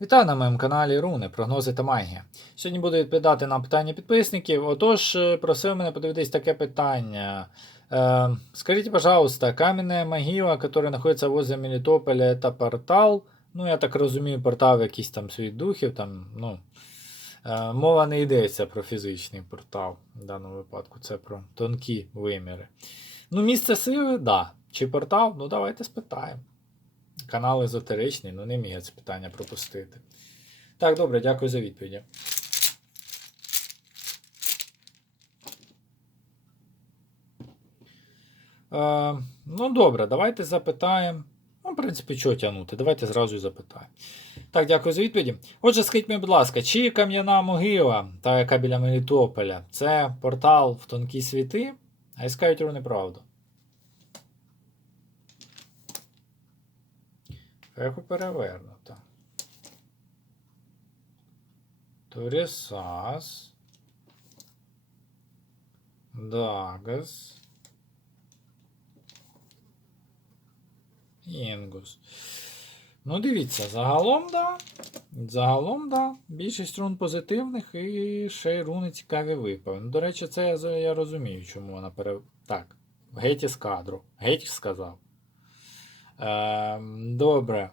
Вітаю на моєму каналі Руни, прогнози та магія. Сьогодні буду відповідати на питання підписників. Отож, е, просив мене подивитись таке питання. Е, скажите, пожалуйста, каменная могила, которая находится возле Мелитополя, это портал? Ну, я так розумію, портал якийсь там своїх духів, там, ну. Е, мова не йдеться про фізичний портал в даному випадку, це про тонкі виміри. Ну, місце сили, да. Чи портал? Ну, давайте спитаємо. Канал езотеричний, ну не міг я це питання пропустити. Так, добре, дякую за відповіді. Е, ну, добре, давайте запитаємо. Ну, в принципі, чого тягнути? Давайте зразу запитаємо. Так, дякую за відповіді. Отже, скажіть мені, будь ласка, чи кам'яна могила, та яка біля Мелітополя, це портал в тонкі світи? А скажуть руни правду. Ехо перевернуто. Турісас. Дагас. Інгус. Ну, дивіться, загалом, да. Загалом, да. Більшість рун позитивних і ще й руни цікаві випали. Ну, до речі, це я, я розумію, чому вона пере. Так. Геть із кадру. Геть сказав. Ем, добре.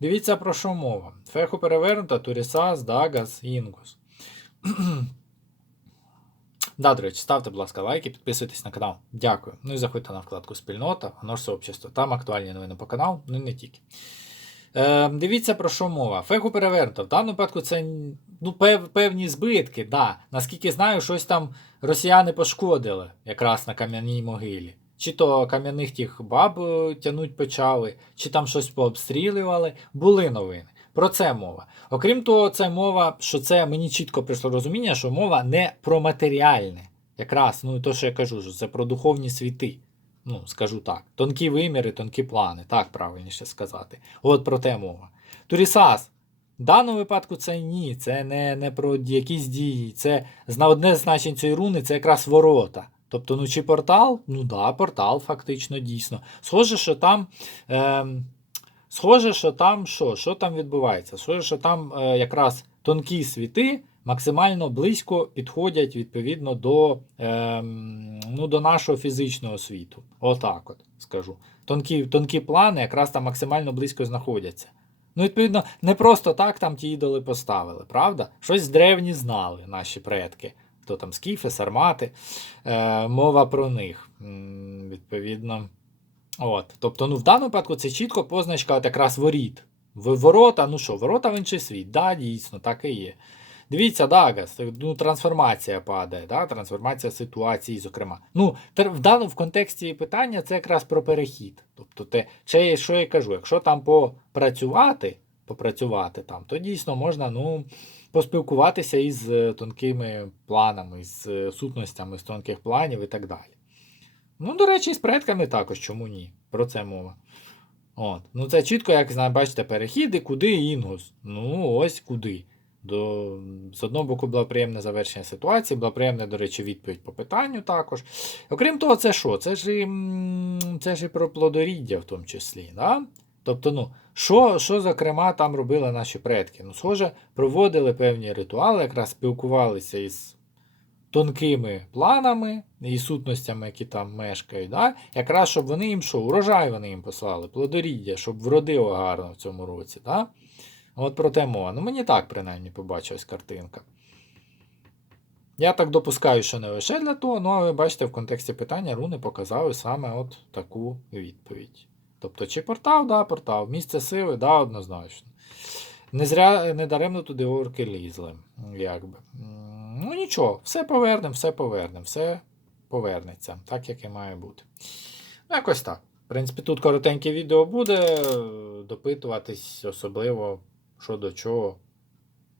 Дивіться про що мова. Феху перевернута, Турісас, Дагас, Інгус. Да, до речі, ставте, будь ласка, лайки, підписуйтесь на канал. Дякую. Ну і заходьте на вкладку спільнота, воно ж сообщество. Там актуальні новини по каналу, ну і не тільки. Е, дивіться про що мова. Феху перевернуто. В даному випадку це ну, пев, певні збитки. Да. Наскільки знаю, щось там росіяни пошкодили якраз на кам'яній могилі. Чи то кам'яних тих баб е, тянуть почали, чи там щось пообстрілювали. Були новини. Про це мова. Окрім того, це мова, що це мені чітко прийшло розуміння, що мова не про матеріальне. Якраз, ну то, що я кажу, що це про духовні світи. Ну, скажу так. Тонкі виміри, тонкі плани, так правильніше сказати. От про те мова. Турісас. В даному випадку це ні, це не, не про якісь дії. Це одне з значень цієї руни це якраз ворота. Тобто, ну чи портал? Ну да, портал, фактично, дійсно. Схоже, що там. Ем, схоже, що там що? Що там відбувається? Схоже, що там е, якраз тонкі світи максимально близько підходять відповідно до, ем, ну, до нашого фізичного світу. Отак от скажу. Тонкі, тонкі плани якраз там максимально близько знаходяться. Ну, відповідно, не просто так там ті ідоли поставили, правда? Щось древні знали наші предки. Хто там скіфи, сармати, е, мова про них. Відповідно. От. Тобто, ну, в даному випадку це чітко позначка от якраз воріт. Ворота, ну що, ворота в інший світ. Да, дійсно, так і є. Дивіться, Дагас, ну, трансформація падає, да? трансформація ситуації, зокрема. Ну, в даному в контексті питання це якраз про перехід. Тобто, те, що я кажу, якщо там попрацювати, попрацювати там, то дійсно можна ну, поспілкуватися із е, тонкими планами, з е, сутностями з тонких планів і так далі. Ну, до речі, з предками також, чому ні? Про це мова. От. Ну, це чітко, як бачите, перехід і куди інгус. Ну, ось куди. До... З одного боку, було приємне завершення ситуації, була приємна, до речі, відповідь по питанню також. Окрім того, це що? Це ж і, це ж і про плодоріддя в тому числі. Да? Тобто, ну, що, що, зокрема, там робили наші предки? Ну, схоже, проводили певні ритуали, якраз спілкувалися із тонкими планами і сутностями, які там мешкають. Да? Якраз щоб вони їм що, урожай вони їм послали, плодоріддя, щоб вродило гарно в цьому році. Да? От про те мова. Ну, мені так принаймні побачилась картинка. Я так допускаю, що не лише для того, ну але бачите, в контексті питання руни показали саме от таку відповідь. Тобто, чи портал, да, портал, місце сили, да, однозначно. Не зря не даремно туди орки лізли. Якби. Ну нічого, все повернемо, все повернемо, все повернеться, так як і має бути. Ну, якось так. В принципі, тут коротеньке відео буде, допитуватись особливо, що до чого.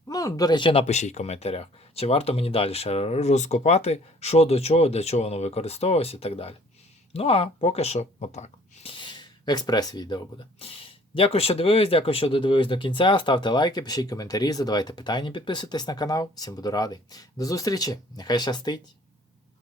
Ну, до речі, напишіть в коментарях, чи варто мені далі розкопати, що до чого, для чого воно використовувалось і так далі. Ну, а поки що, отак. Експрес-відео буде. Дякую, що дивились, дякую, що додивились до кінця. Ставте лайки, пишіть коментарі, задавайте питання, підписуйтесь на канал. Всім буду радий. До зустрічі! Нехай щастить!